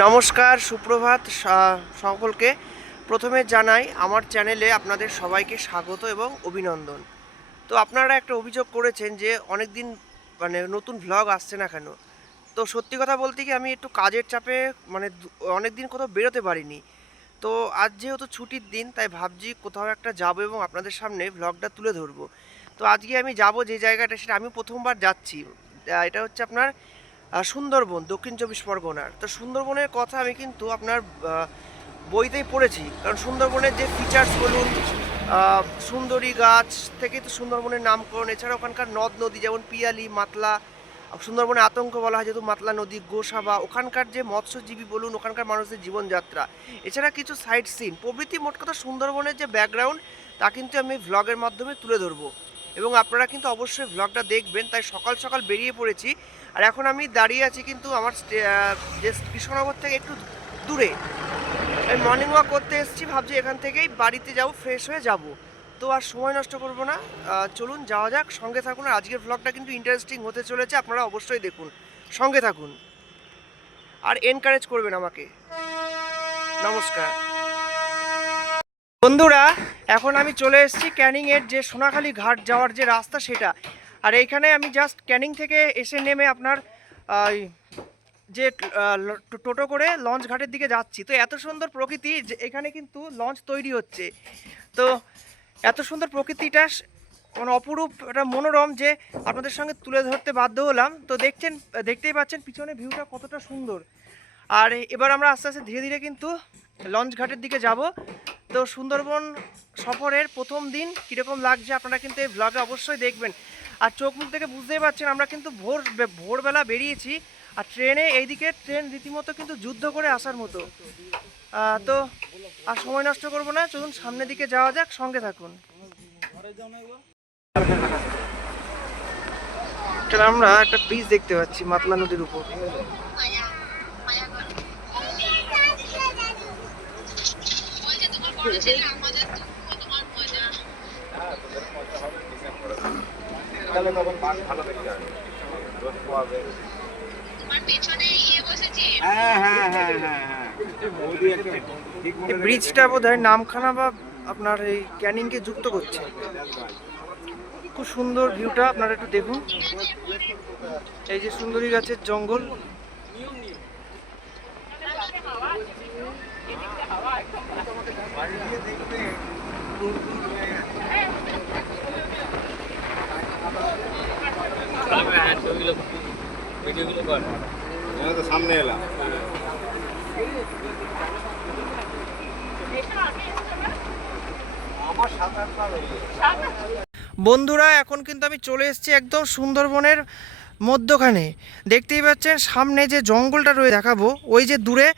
নমস্কার, সুপ্রভাত সকলকে। প্রথমে জানাই আমার চ্যানেলে আপনাদের সবাইকে স্বাগত এবং অভিনন্দন। তো আপনারা একটা অভিযোগ করেছেন যে অনেক দিন নতুন ভ্লগ আসছে না কেন। তো সত্যি কথা বলতে কি আমি একটু কাজের চাপে অনেক দিন কোথাও বেরোতে পারিনি। তো আজ যেহেতু ছুটির দিন তাই ভাবছি কোথাও একটা যাব এবং আপনাদের সামনে ভ্লগটা তুলে ধরবো। তো আজকে আমি যাব যে জায়গাটা, সেটা আমি প্রথমবার যাচ্ছি। এটা হচ্ছে আপনার সুন্দরবন, দক্ষিণ চব্বিশ পরগনার। তো সুন্দরবনের কথা আমি কিন্তু আপনার বইতেই পড়েছি, কারণ সুন্দরবনের যে ফিচার্স বলুন, সুন্দরী গাছ থেকে তো সুন্দরবনের নামকরণ, এছাড়া ওখানকার নদ নদী যেমন পিয়ালি, মাতলা, সুন্দরবনে আতঙ্ক বলা হয় যেহেতু মাতলা নদী, গোসাবা, ওখানকার যে মৎস্যজীবী বলুন, ওখানকার মানুষের জীবনযাত্রা, এছাড়া কিছু সাইট সিন প্রভৃতি, মোট কথা সুন্দরবনের যে ব্যাকগ্রাউন্ড তা কিন্তু আমি ভ্লগের মাধ্যমে তুলে ধরবো এবং আপনারা কিন্তু অবশ্যই ভ্লগটা দেখবেন। তাই সকাল সকাল বেরিয়ে পড়েছি। আর এখন আমি দাঁড়িয়ে আছি কিন্তু আমার যে কৃষ্ণনগর থেকে একটু দূরে। আমি মর্নিং ওয়াক করতে এসেছি, ভাবছি এখান থেকেই বাড়িতে যাব, ফ্রেশ হয়ে যাব। তো আর সময় নষ্ট করব না, চলুন যাওয়া যাক। সঙ্গে থাকুন। আর আজকের ভ্লগটা কিন্তু ইন্টারেস্টিং হতে চলেছে, আপনারা অবশ্যই দেখুন, সঙ্গে থাকুন আর এনকারেজ করবেন আমাকে। নমস্কার বন্ধুরা, এখন আমি চলে এসেছি ক্যানিংয়ের যে সোনাখালি ঘাট যাওয়ার যে রাস্তা সেটা। আর এইখানে আমি জাস্ট ক্যানিং থেকে এসে নেমে আপনার যে টোটো করে লঞ্চ ঘাটের দিকে যাচ্ছি। তো এত সুন্দর প্রকৃতি যে এখানে কিন্তু লঞ্চ তৈরি হচ্ছে। তো এত সুন্দর প্রকৃতিটা অপরূপ, একটা মনোরম, যে আপনাদের সঙ্গে তুলে ধরতে বাধ্য হলাম। তো দেখতেই পাচ্ছেন পিছনে ভিউটা কতটা সুন্দর। আর এবার আমরা আস্তে আস্তে ধীরে ধীরে কিন্তু লঞ্চ ঘাটের দিকে যাব। তো সুন্দরবন সফরের প্রথম দিন কীরকম লাগছে আপনারা কিন্তু এই ভ্লগে অবশ্যই দেখবেন। আর চোখ মুখ থেকে বুঝতেই পারছেন আমরা কিন্তু ভোরবেলা বেরিয়েছি। আর ট্রেনে এইদিকে ট্রেন রীতিমতো কিন্তু যুদ্ধ করে আসার মতো। তো আর সময় নষ্ট করব না, চলুন সামনের দিকে যাওয়া যাক, সঙ্গে থাকুন। আমরা একটা ব্রিজ দেখতে পাচ্ছি মাতলা নদীর উপর। ব্রিজটা বোধহয় নামখানা বা আপনার এই ক্যানিংকে যুক্ত করছে। খুব সুন্দর ভিউটা আপনারা একটু দেখুন। এই যে সুন্দরী গাছের জঙ্গল, সামনে এলাম। বন্ধুরা এখন কিন্তু আমি চলে এসেছি একদম সুন্দরবনের মধ্যখানে। দেখতেই পাচ্ছেন সামনে যে জঙ্গলটা রয়ে দেখাবো, ওই যে দূরে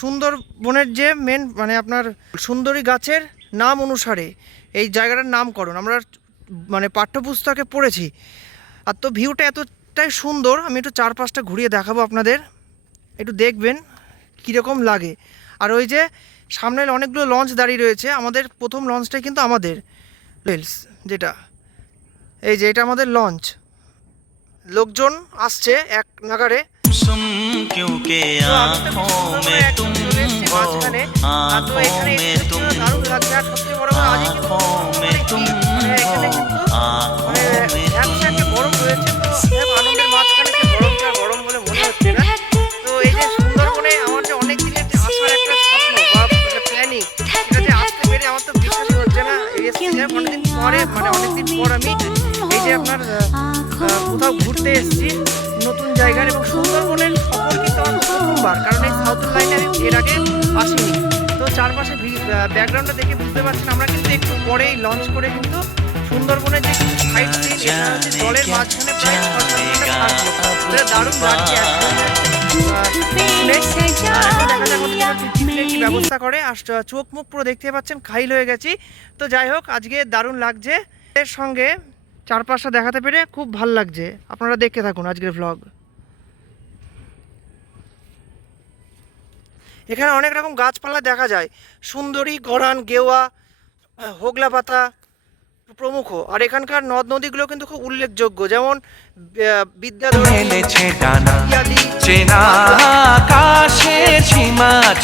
সুন্দরবনের যে মেন আপনার সুন্দরী গাছের নাম অনুসারে এই জায়গাটার নামকরণ আমরা পাঠ্যপুস্তকে পড়েছি। আর তো ভিউটা এতটাই সুন্দর, আমি একটু চারপাশটা ঘুরিয়ে দেখাবো আপনাদের, একটু দেখবেন কীরকম লাগে। আর ওই যে সামনে অনেকগুলো লঞ্চ দাঁড়িয়ে রয়েছে, আমাদের প্রথম লঞ্চটাই কিন্তু আমাদের রেলস, যেটা এই যে এটা আমাদের লঞ্চ। লোকজন আসছে এক নাগারে। দারুণ লাগছে। আর সবচেয়ে বড় কথা, গরম রয়েছে, আনন্দের মাঝখানে গরমটা গরম বলে মনে হচ্ছে না। তো এই যে সুন্দরবনে আমার যে অনেক দিনের আসার একটা স্বপ্ন বা প্ল্যানিং, সেটা যে আসতে পেরে আমার তো বিশ্বাসই হচ্ছে না। অনেকদিন পরে অনেকদিন পর আমি এই যে আপনার কোথাও ঘুরতে এসেছি নতুন জায়গার। এবং সুন্দরবনের সফর কিন্তু আমার প্রথমবার, কারণ এই সাউথ লাইনে আমি এর আগে আসিনি। তো চারপাশে ব্যাকগ্রাউন্ডটা দেখে বুঝতে পারছেন আমরা কিন্তু একটু পরেই লঞ্চ করে কিন্তু সুন্দরবনের যে সাইড সিন, এটা হচ্ছে জলের মাঝখানে প্রায় 6-7 ঘন্টা থাকবো। দারুণ লাগছে কি ব্যবস্থা করে। আর চোখ মুখ পুরো দেখতে পাচ্ছেন খাইল হয়ে গেছি। তো যাই হোক, আজকে দারুণ লাগছে, এর সঙ্গে চারপাশটা দেখাতে পেরে খুব ভাল লাগছে। আপনারা দেখতে থাকুন আজকের ভ্লগ। এখানে অনেক রকম গাছপালা দেখা যায়, সুন্দরী, গরান, গেওয়া, হোগলা পাতা প্রমুখ। আর এখানকার নদ নদীগুলো কিন্তু খুব উল্লেখযোগ্য, যেমন বিদ্যাধরী,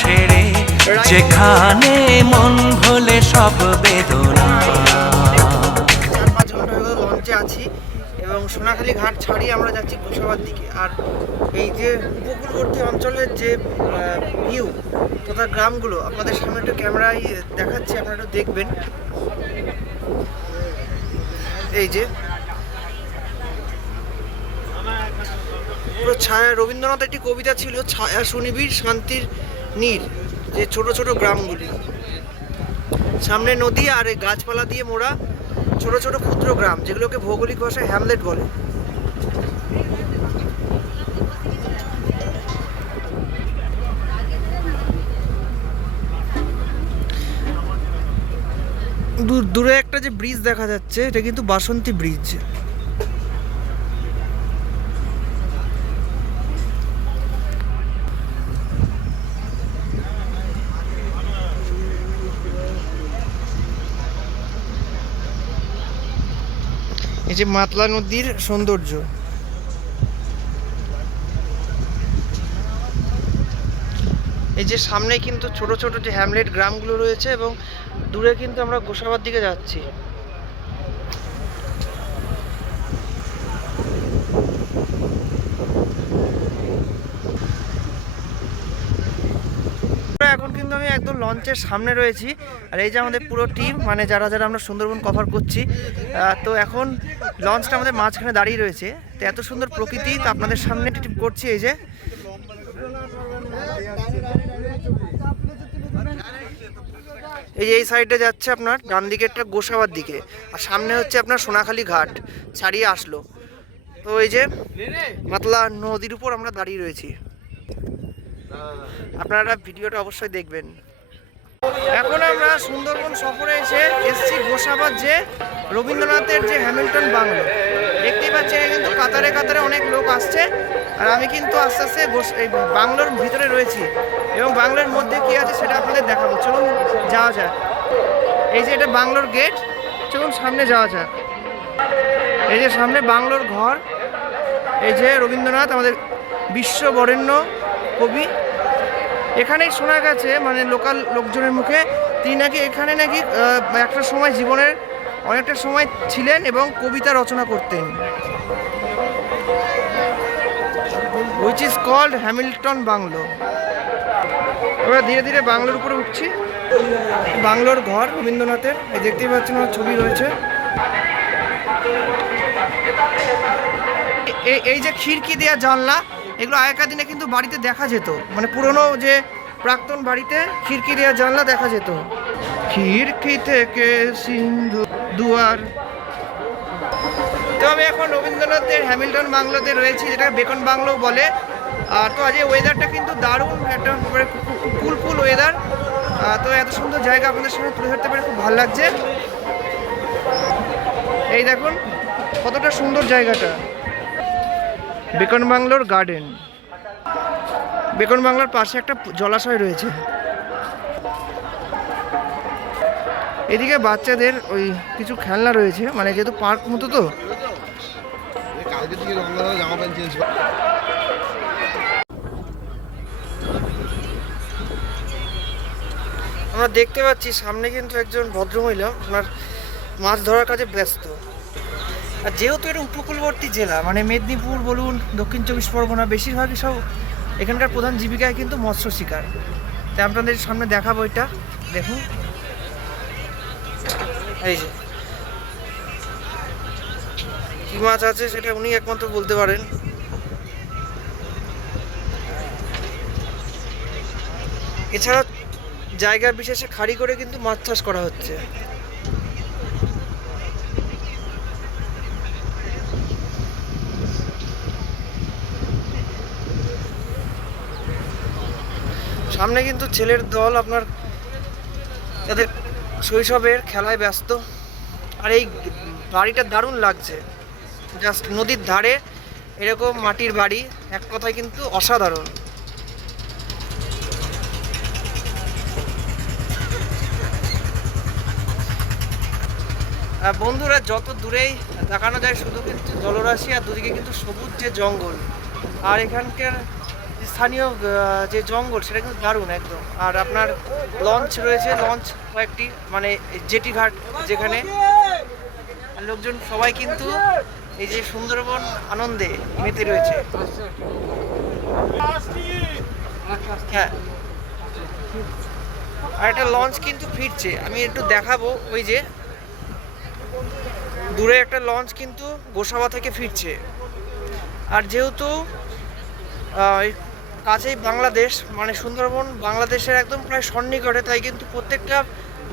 ছেড়ে, যেখানে মন ভোলে সব বেদনা। 4-5 ঘন্টা হলো লঞ্চে আছি এবং সোনাখালী ঘাট ছাড়িয়ে আমরা যাচ্ছি গোসাবার দিকে। আর এই যে উপকূলবর্তী অঞ্চলের যে ভিউ তথা গ্রামগুলো আপনাদের সামনে একটু ক্যামেরায় দেখাচ্ছি, আপনারা একটু দেখবেন। এই যে পুরো ছায়া, রবীন্দ্রনাথ একটি কবিতা ছিল, ছায়া সুনিবিড় শান্তির নীড়, যে ছোট ছোট গ্রামগুলি, সামনে নদী আর এই গাছপালা দিয়ে মোড়া ছোট ছোট ক্ষুদ্র গ্রাম, যেগুলোকে ভৌগোলিক ভাষায় হ্যামলেট বলে। দূরে একটা যে ব্রিজ দেখা যাচ্ছে, এটা কিন্তু বাসন্তী ব্রিজ। এই যে মাতলা নদীর সৌন্দর্য। এই যে সামনে কিন্তু ছোট ছোট যে হ্যামলেট গ্রামগুলো রয়েছে এবং দূরে কিন্তু আমরা গোসাবার দিকে যাচ্ছি। এখন কিন্তু আমি একদম লঞ্চের সামনে রয়েছি, আর এই যে আমাদের পুরো টিম, মানে যারা যারা আমরা সুন্দরবন কভার করছি, তো এখন লঞ্চটা আমাদের মাঝখানে দাঁড়িয়ে রয়েছে। তো এত সুন্দর প্রকৃতি, তো আপনাদের সামনে টিপ করছি। এই যে এই সাইডে যাচ্ছে আপনার ডান দিকেরটা গোসাবার দিকে, আর সামনে হচ্ছে আপনার সোনাখালী ঘাট ছাড়িয়ে আসলো। তো এই যে মাতলা নদীর উপর আমরা দাঁড়িয়ে রয়েছি, আপনারা ভিডিওটা অবশ্যই দেখবেন। এখন আমরা সুন্দরবন সফরে এসেছি গোসাবার যে রবীন্দ্রনাথের যে হ্যামিল্টন বাংলো, দেখতেই পাচ্ছেন কিন্তু কাতারে কাতারে অনেক লোক আসছে। আর আমি কিন্তু আস্তে আস্তে এই বাংলোর ভিতরে রয়েছি এবং বাংলোর মধ্যে কি আছে সেটা আপনাদের দেখাবো। চলুন যাওয়া যাক। এই যে এটা বাংলোর গেট, চলুন সামনে যাওয়া যাক। এই যে সামনে বাংলোর ঘর, এই যে রবীন্দ্রনাথ আমাদের বিশ্ববরেণ্য কবি। এখানেই শোনা গেছে, মানে লোকাল লোকজনের মুখে, তিনি নাকি এখানে নাকি একটা সময় জীবনের অনেকটা সময় ছিলেন এবং কবিতা রচনা করতেন, which is called Hamilton bungalow. আমরা ধীরে ধীরে বাংলোর উপরে উঠছি। বাংলোর ঘর রবীন্দ্রনাথের, এই দেখতেই পাচ্ছেন আমার ছবি রয়েছে। এই যে খিড়কি দেওয়া জানলা, এগুলো আগেকার দিনে কিন্তু বাড়িতে দেখা যেত, মানে পুরনো যে প্রাক্তন বাড়িতে খিড়কি দেওয়া জানলা দেখা যেত। খিড়কি থেকে সিন্ধু দুয়ার। তো আমি এখন রবীন্দ্রনাথের হ্যামিল্টন বাংলোতে রয়েছি, যেটাকে বেকন বাংলো বলে। আর তো আজ এই ওয়েদারটা কিন্তু দারুণ, একটা কুল ওয়েদার। তো এত সুন্দর জায়গা আপনাদের সামনে তুলে ধরতে পারে, খুব ভালো লাগছে। এই দেখুন কতটা সুন্দর জায়গাটা, বেকন বাংলোর গার্ডেন। বেকন বাংলার পাশে একটা জলাশয় রয়েছে। এদিকে বাচ্চাদের ওই কিছু খেলনা রয়েছে, মানে যেহেতু পার্ক মতো। তো আমরা দেখতে পাচ্ছি সামনে কিন্তু একজন ভদ্রমহিলা ওনার মাছ ধরার কাজে ব্যস্ত। আর যেহেতু এটা উপকূলবর্তী জেলা, মানে মেদিনীপুর বলুন, দক্ষিণ 24 পরগনা, বেশিরভাগই সব এখানকার প্রধান জীবিকায় কিন্তু মৎস্য শিকার। তাই আপনাদের সামনে দেখাবো, এটা দেখুন। এই যে কি মাছ আছে সেটা উনি একমাত্র বলতে পারেন। এছাড়া জায়গা বিশেষে খাড়ি করে কিন্তু মাছ চাষ করা হচ্ছে। সামনে কিন্তু ছেলের দল আপনার তাদের শৈশবের খেলায় ব্যস্ত। আর এই বাড়িটা দারুণ লাগছে, জাস্ট নদীর ধারে এরকম মাটির বাড়ি, এক কথায় কিন্তু অসাধারণ। বন্ধুরা, যত দূরেই দেখানো যায় শুধু কিন্তু জলরাশি, আর দুদিকে কিন্তু সবুজ যে জঙ্গল। আর এখানকার স্থানীয় যে জঙ্গল সেটা কিন্তু দারুণ একদম। আর আপনার লঞ্চ রয়েছে, লঞ্চ কয়েকটি, মানে জেটি ঘাট যেখানে লোকজন সবাই কিন্তু এই যে সুন্দরবন আনন্দে মেতে রয়েছে। হ্যাঁ, আর একটা লঞ্চ কিন্তু ফিরছে, আমি একটু দেখাবো। ওই যে দূরে একটা লঞ্চ কিন্তু গোসাবা থেকে ফিরছে। আর যেহেতু এই কাছেই বাংলাদেশ, মানে সুন্দরবন বাংলাদেশের একদম প্রায় সন্নিকটে, তাই কিন্তু প্রত্যেকটা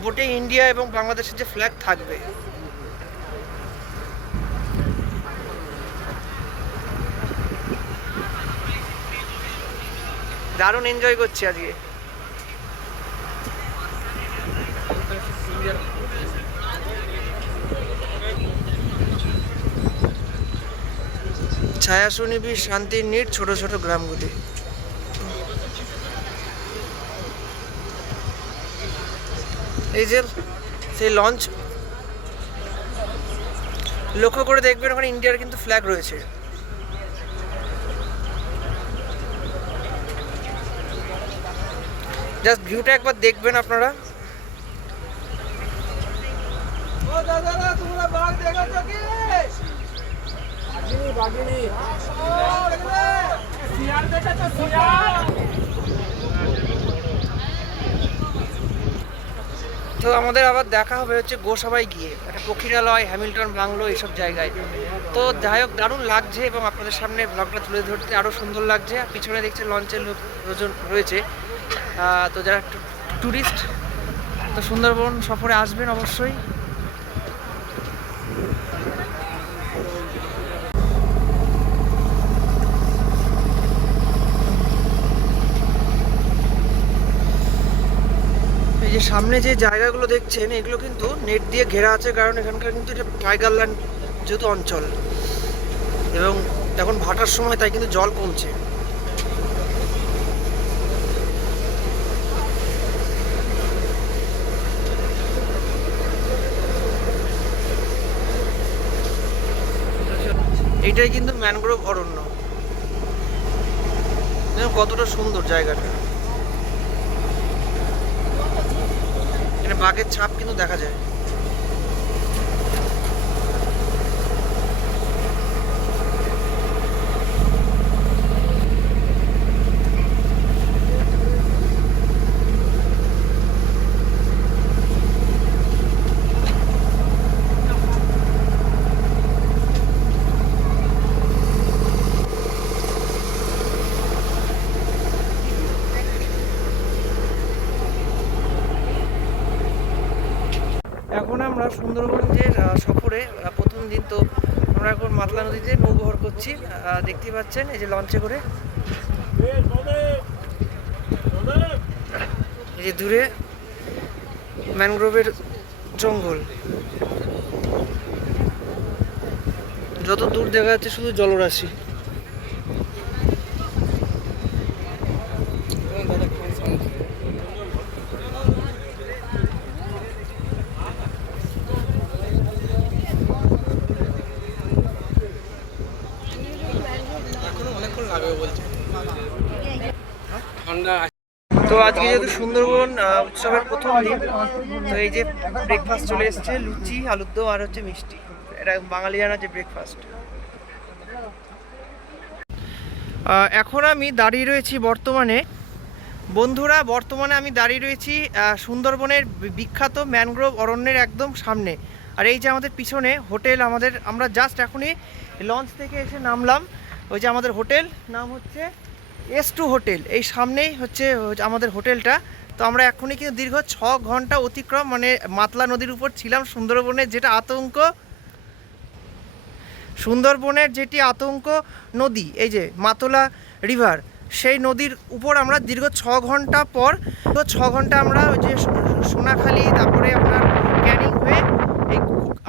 বোটে ইন্ডিয়া এবং বাংলাদেশের যে ফ্ল্যাগ থাকবে। দারুণ এনজয় করছি আজকে। ছায়া সুনিবিড় শান্তির নীড় ছোট ছোট গ্রামগুলি। এই যে সেই লঞ্চ, লক্ষ্য করে দেখবেন ওখানে ইন্ডিয়ার কিন্তু ফ্ল্যাগ রয়েছে। জাস্ট ভিউটা একবার দেখবেন আপনারা। তো আমাদের আবার দেখা হবে হচ্ছে গোসাবায় গিয়ে, একটা পক্ষীরালয়, হ্যামিল্টন বাংলো, এইসব জায়গায়। তো যাই হোক, দারুণ লাগছে এবং আপনাদের সামনে ব্লগটা তুলে ধরতে আরও সুন্দর লাগছে। আর পিছনে দেখছে লঞ্চের লোকজন রয়েছে। তো যারা ট্যুরিস্ট, তো সুন্দরবন সফরে আসবেন অবশ্যই। এই যে সামনে যে জায়গাগুলো দেখছেন, এগুলো কিন্তু নেট দিয়ে ঘেরা আছে, কারণ এখানকার কিন্তু এটা টাইগারল্যান্ড যেহেতু অঞ্চল, এবং এখন ভাটার সময়, তাই কিন্তু জল কমছে। এইটাই কিন্তু ম্যানগ্রোভ অরণ্য। কতটা সুন্দর জায়গাটা, এখানে বাঘের ছাপ কিন্তু দেখা যায়। এখন আমরা সুন্দরবনের সফরে প্রথম দিন, তো আমরা এখন মাতলা নদীতে নৌবহর করছি। দেখতে পাচ্ছেন এই যে লঞ্চে করে, এই যে দূরে ম্যানগ্রোভের জঙ্গল, যত দূর দেখা যাচ্ছে শুধু জলরাশি। তো আজকে যেহেতু সুন্দরবন উৎসবের প্রথম দিন, তো এই যে ব্রেকফাস্ট চলে এসেছে, লুচি, আলুর দম আর হচ্ছে মিষ্টি। এটা বাঙালিয়ানা যে ব্রেকফাস্ট। এখন আমি দাঁড়িয়ে রয়েছি বর্তমানে আমি দাঁড়িয়ে রয়েছি সুন্দরবনের বিখ্যাত ম্যানগ্রোভ অরণ্যের একদম সামনে। আর এই যে আমাদের পিছনে হোটেল, আমরা জাস্ট এখনই লঞ্চ থেকে এসে নামলাম। ওই যে আমাদের হোটেল, নাম হচ্ছে S2 হোটেল, এই সামনেই হচ্ছে আমাদের হোটেলটা। তো আমরা এখনই কিন্তু দীর্ঘ 6 ঘন্টা অতিক্রম, মানে মাতলা নদীর উপর ছিলাম। সুন্দরবনের যেটি আতঙ্ক নদী, এই যে মাতলা রিভার, সেই নদীর উপর আমরা দীর্ঘ 6 ঘন্টা পর, 6 ঘন্টা আমরা ওই যে সোনাখালি, তারপরে আপনার ক্যানিং হয়ে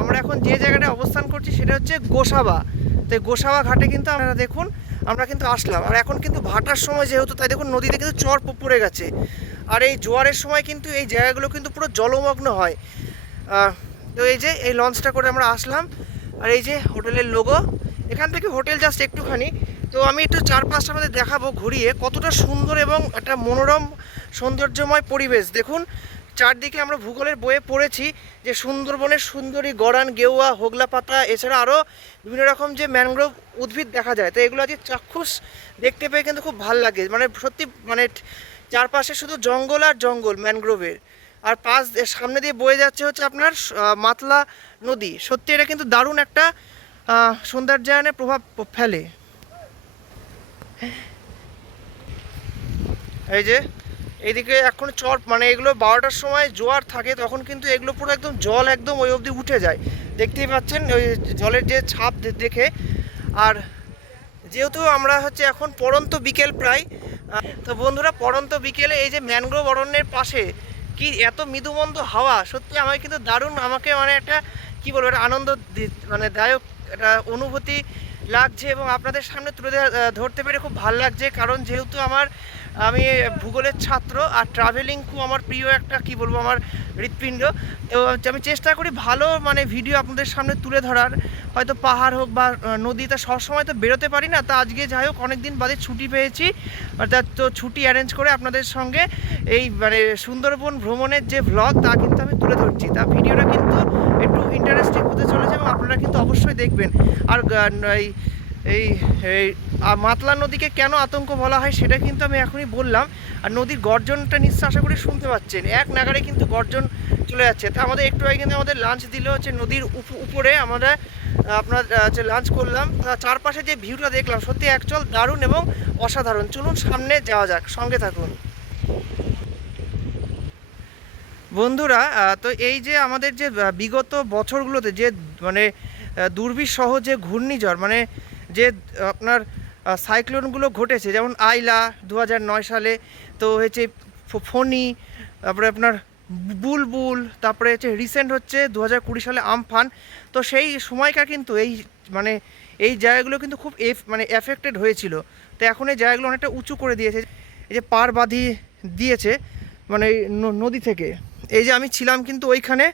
আমরা এখন যে জায়গাটায় অবস্থান করছি সেটা হচ্ছে গোসাবা। তো গোসাবা ঘাটে কিন্তু আপনারা দেখুন আমরা কিন্তু আসলাম। আর এখন কিন্তু ভাটার সময় যেহেতু, তাই দেখুন নদীতে কিন্তু চর পড়ে গেছে। আর এই জোয়ারের সময় কিন্তু এই জায়গাগুলো কিন্তু পুরো জলমগ্ন হয়। তো এই যে এই লঞ্চটা করে আমরা আসলাম। আর এই যে হোটেলের লোগো, এখান থেকে হোটেল জাস্ট একটুখানি তো আমি একটু চারপাশটা আমাদের দেখাবো ঘুরিয়ে, কতটা সুন্দর এবং একটা মনোরম সৌন্দর্যময় পরিবেশ। দেখুন চারদিকে আমরা ভূগোলের বইয়ে পড়েছি যে সুন্দরবনের সুন্দরী গড়ান, গেওয়া, হোগলা পাতা, এছাড়া আরও বিভিন্ন রকম যে ম্যানগ্রোভ উদ্ভিদ দেখা যায়। তো এগুলো আজকে চাক্ষুষ দেখতে পেয়ে কিন্তু খুব ভালো লাগে, মানে সত্যি মানে চারপাশে শুধু জঙ্গল আর জঙ্গল ম্যানগ্রোভের, আর সামনে দিয়ে বয়ে যাচ্ছে হচ্ছে আপনার মাতলা নদী। সত্যি এটা কিন্তু দারুণ একটা সৌন্দর্যায়নের প্রভাব ফেলে। এই যে এইদিকে এখন চর, মানে এগুলো 12টার সময় জোয়ার থাকে, তখন কিন্তু এগুলো পুরো একদম জল একদম ওই অবধি উঠে যায়, দেখতেই পাচ্ছেন ওই জলের যে ছাপ দেখে। আর যেহেতু আমরা হচ্ছে এখন পড়ন্ত বিকেল প্রায়, তো বন্ধুরা পড়ন্ত বিকেলে এই যে ম্যানগ্রোভ অরণ্যের পাশে কি এত মৃদুমন্দ হাওয়া, সত্যি আমাকে কিন্তু দারুণ, আমাকে মানে একটা কী বলবো, একটা আনন্দ মানে দায়ক একটা অনুভূতি লাগছে এবং আপনাদের সামনে তুলে ধরতে পেরে খুব ভালো লাগছে। কারণ যেহেতু আমি ভূগোলের ছাত্র আর ট্রাভেলিং খুব আমার প্রিয় একটা কী বলবো আমার হৃৎপিণ্ড। তো আমি চেষ্টা করি ভালো মানে ভিডিও আপনাদের সামনে তুলে ধরার, হয়তো পাহাড় হোক বা নদী, তা সবসময় তো বেরোতে পারি না। তা আজকে যাই হোক অনেক দিন বাদে ছুটি পেয়েছি, অর্থাৎ তো ছুটি অ্যারেঞ্জ করে আপনাদের সঙ্গে এই মানে সুন্দরবন ভ্রমণের যে ভ্লগ তা কিন্তু আমি তুলে ধরছি। তা ভিডিওটা কিন্তু একটু ইন্টারেস্টিং হতে চলেছে এবং আপনারা কিন্তু অবশ্যই দেখবেন। আর এই এই এই মাতলা নদীকে কেন আতঙ্ক বলা হয় সেটা কিন্তু আমি এখনই বললাম। আর নদীর গর্জনটা নিশ্চয় আশা করি শুনতে পাচ্ছেন, এক নাগারে কিন্তু গর্জন চলে যাচ্ছে। তা আমাদের একটু আগে কিন্তু আমাদের লাঞ্চ দিল হচ্ছে নদীর উপরে, আমরা আপনার হচ্ছে লাঞ্চ করলাম। তা চারপাশে যে ভিউটা দেখলাম সত্যি অ্যাকচুয়াল দারুণ এবং অসাধারণ। চলুন সামনে যাওয়া যাক, সঙ্গে থাকুন বন্ধুরা। তো এই যে আমাদের যে বিগত বছরগুলোতে যে মানে দুর্বিষহ যে ঘূর্ণিঝড়, মানে যে আপনার সাইক্লোনগুলো ঘটেছে, যেমন আইলা 2009 সালে, তো হয়েছে ফণী, তারপরে আপনার বুলবুল, তারপরে হচ্ছে রিসেন্ট হচ্ছে 2020 সালে আমফান। তো সেই সময়কার কিন্তু এই মানে এই জায়গাগুলো কিন্তু খুব মানে এফেক্টেড হয়েছিল। তো এখন এই জায়গাগুলো অনেকটা উঁচু করে দিয়েছে, এই যে পার বাঁধিয়ে দিয়েছে মানে নদী থেকে। এই যে আমি ছিলাম কিন্তু ওইখানে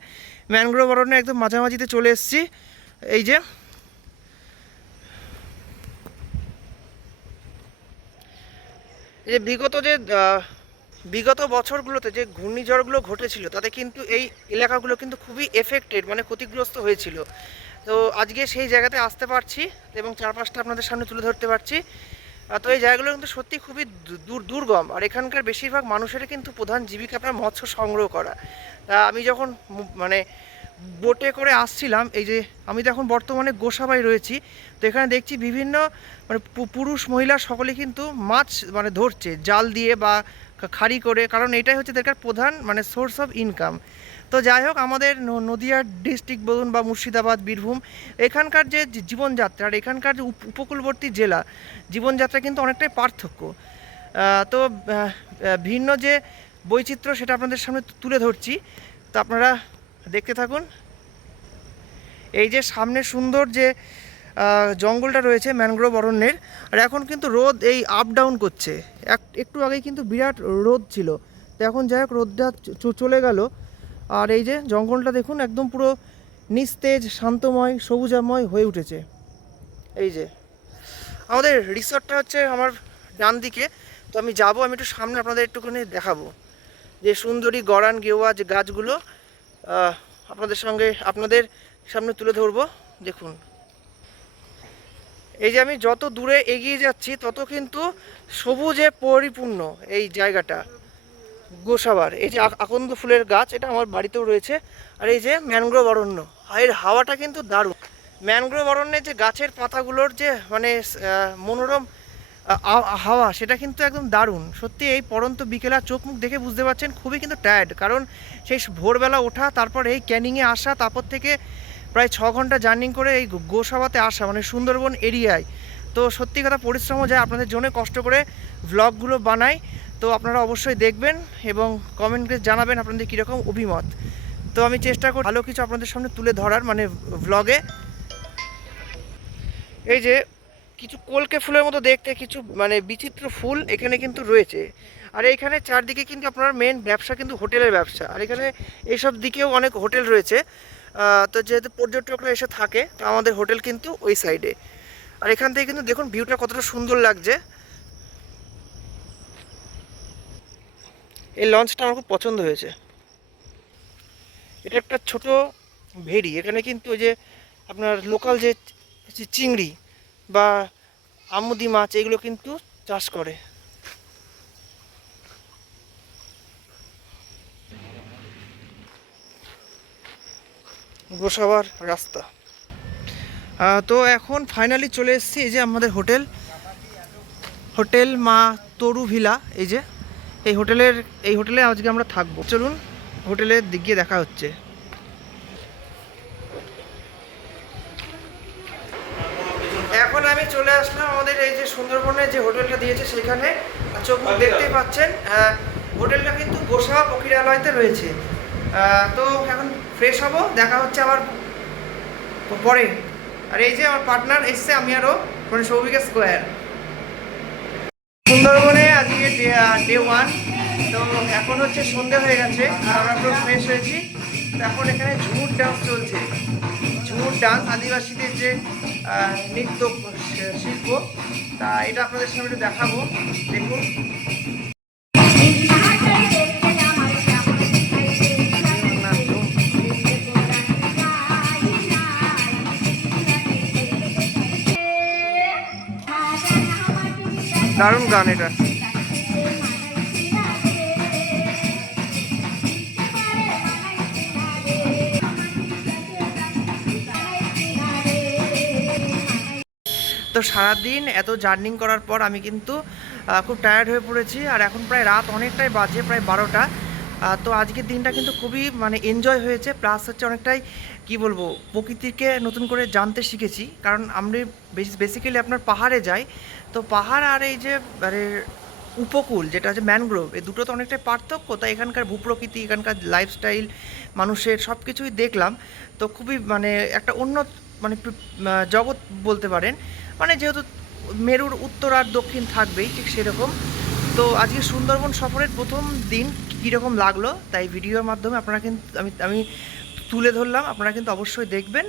ম্যানগ্রোভ অরণ্যে একদম মাঝামাঝিতে চলে এসেছি। এই যে বিগত বছরগুলোতে যে ঘূর্ণিঝড়গুলো ঘটেছিল তাতে কিন্তু এই এলাকাগুলো কিন্তু খুবই এফেক্টেড, মানে ক্ষতিগ্রস্ত হয়েছিল। তো আজকে সেই জায়গাতে আসতে পারছি এবং চারপাশটা আপনাদের সামনে তুলে ধরতে পারছি। তো এই জায়গাগুলো কিন্তু সত্যি খুবই দুর্গম, আর এখানকার বেশিরভাগ মানুষেরই কিন্তু প্রধান জীবিকা আপনার মৎস্য সংগ্রহ করা। তা আমি যখন মানে বোটে করে আসছিলাম, এই যে আমি তো এখন বর্তমানে গোসাবায় রয়েছি, তো এখানে দেখছি বিভিন্ন মানে পুরুষ মহিলা সকলে কিন্তু মাছ মানে ধরছে জাল দিয়ে বা খাড়ি করে, কারণ এটাই হচ্ছে তাদের প্রধান মানে সোর্স অফ ইনকাম। তো যাই হোক আমাদের নদিয়া ডিস্ট্রিক্ট বলুন বা মুর্শিদাবাদ, বীরভূম, এখানকার যে জীবনযাত্রা আর এখানকার যে উপকূলবর্তী জেলা জীবনযাত্রা কিন্তু অনেকটাই পার্থক্য। তো ভিন্ন যে বৈচিত্র্য সেটা আপনাদের সামনে তুলে ধরছি, তো আপনারা দেখতে থাকুন। এই যে সামনে সুন্দর যে জঙ্গলটা রয়েছে ম্যানগ্রোভ অরণ্যের, আর এখন কিন্তু রোদ এই আপ ডাউন করছে। একটু আগেই কিন্তু বিরাট রোদ ছিল, তো এখন যাই হোক রোদটা চলে গেল। আর এই যে জঙ্গলটা দেখুন একদম পুরো নিস্তেজ, শান্তময়, সবুজাময় হয়ে উঠেছে। এই যে আমাদের রিসর্টটা হচ্ছে আমার ডান দিকে, তো আমি যাব, আমি একটু সামনে আপনাদের একটুখানি দেখাবো যে সুন্দরী গড়ান, গেওয়া যে গাছগুলো আপনাদের সামনে তুলে ধরবো। দেখুন এই যে আমি যত দূরে এগিয়ে যাচ্ছি তত কিন্তু সবুজে পরিপূর্ণ এই জায়গাটা। গোসাবার এই যে আকন্দ ফুলের গাছ, এটা আমার বাড়িতেও রয়েছে। আর এই যে ম্যানগ্রোভ অরণ্য, এর হাওয়াটা কিন্তু দারুণ। ম্যানগ্রোভ অরণ্যের যে গাছের পাতাগুলোর যে মানে মনোরম হাওয়া, সেটা কিন্তু একদম দারুণ। সত্যি এই পড়ন্ত বিকেলা চোখ মুখ দেখে বুঝতে পারছেন খুবই কিন্তু টায়ার্ড, কারণ সেই ভোরবেলা ওঠা, তারপর এই ক্যানিংয়ে আসা, তারপর থেকে প্রায় 6 ঘন্টা জার্নি করে এই গোসাবাতে আসা, মানে সুন্দরবন এরিয়ায়। তো সত্যি কথা পরিশ্রমও যায়, আপনাদের জন্য কষ্ট করে ভ্লগগুলো বানাই। তো আপনারা অবশ্যই দেখবেন এবং কমেন্টে জানাবেন আপনাদের কীরকম অভিমত। তো আমি চেষ্টা করি ভালো কিছু আপনাদের সামনে তুলে ধরার মানে ভ্লগে। এই যে কিছু কলকে ফুলের মতো দেখতে কিছু মানে বিচিত্র ফুল এখানে কিন্তু রয়েছে। আর এইখানে চারদিকে কিন্তু আপনার মেন ব্যবসা কিন্তু হোটেলের ব্যবসা, আর এখানে এইসব দিকেও অনেক হোটেল রয়েছে। তো যেহেতু পর্যটকরা এসে থাকে, তো আমাদের হোটেল কিন্তু ওই সাইডে। আর এখান থেকে কিন্তু দেখুন ভিউটা কতটা সুন্দর লাগছে। এই লঞ্চটা আমার খুব পছন্দ হয়েছে। এটা একটা ছোট ভেড়ি, এখানে কিন্তু ওই যে আপনার লোকাল যে চিংড়ি বা আমুদি মাছ এগুলো কিন্তু চাষ করে। গোসাবার রাস্তা। তো এখন ফাইনালি চলে এসেছি এই যে আমাদের হোটেল মা তরু ভিলা। এই হোটেলে আজকে আমরা থাকবো। চলুন হোটেলের দিক গিয়ে দেখা হচ্ছে। এখন আমি চলে আসলাম আমাদের এই যে সুন্দরবনে যে হোটেলটা দিয়েছে সেখানে। চোখ দেখতেই পাচ্ছেন, হোটেলটা কিন্তু গোসাবা পক্ষীরালয়তে রয়েছে। তো এখন ফ্রেশ হব, দেখা হচ্ছে আবার পরে। আর এই যে আমার পার্টনার এসছে, আমি আরও মানে সৌভিকের স্কোয়ার। সুন্দরবনে আজকে ডে 1। তো এখন হচ্ছে সন্ধে হয়ে গেছে আর আমরা পুরো ফ্রেশ হয়েছি। তো এখন এখানে ঝুমুর ডান্স চলছে। ঝুমুর ডান্স আদিবাসীদের যে নৃত্য শিল্প, তা এটা আপনাদের সামনে একটু দেখাবো, দেখুন। দারুণ গান এটা। তো সারাদিন এত জার্নিং করার পর আমি কিন্তু খুব টায়ার্ড হয়ে পড়েছি। আর এখন প্রায় রাত অনেকটাই বাজে, প্রায় 12টা। তো আজকের দিনটা কিন্তু খুবই মানে এনজয় হয়েছে, প্লাস হচ্ছে অনেকটাই কি বলবো, প্রকৃতিকে নতুন করে জানতে শিখেছি। কারণ আমরা বেসিক্যালি আপনার পাহাড়ে যাই, তো পাহাড় আর এই যে মানে উপকূল যেটা হচ্ছে ম্যানগ্রোভ, এই দুটো তো অনেকটাই পার্থক্য। তাই এখানকার ভূপ্রকৃতি, এখানকার লাইফস্টাইল, মানুষের সব কিছুই দেখলাম। তো খুবই মানে একটা অন্য মানে জগৎ বলতে পারেন। মানে যেহেতু মেরুর উত্তর আর দক্ষিণ থাকবেই, ঠিক সেরকম। তো আজকে সুন্দরবন সফরের প্রথম দিন কীরকম লাগলো তাই ভিডিওর মাধ্যমে আপনারা কিন্তু আমি তুলে ধরলাম। আপনারা কিন্তু অবশ্যই দেখবেন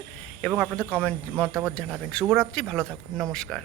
এবং আপনাদের কমেন্ট মতামত জানাবেন। শুভরাত্রি, ভালো থাকুন, নমস্কার।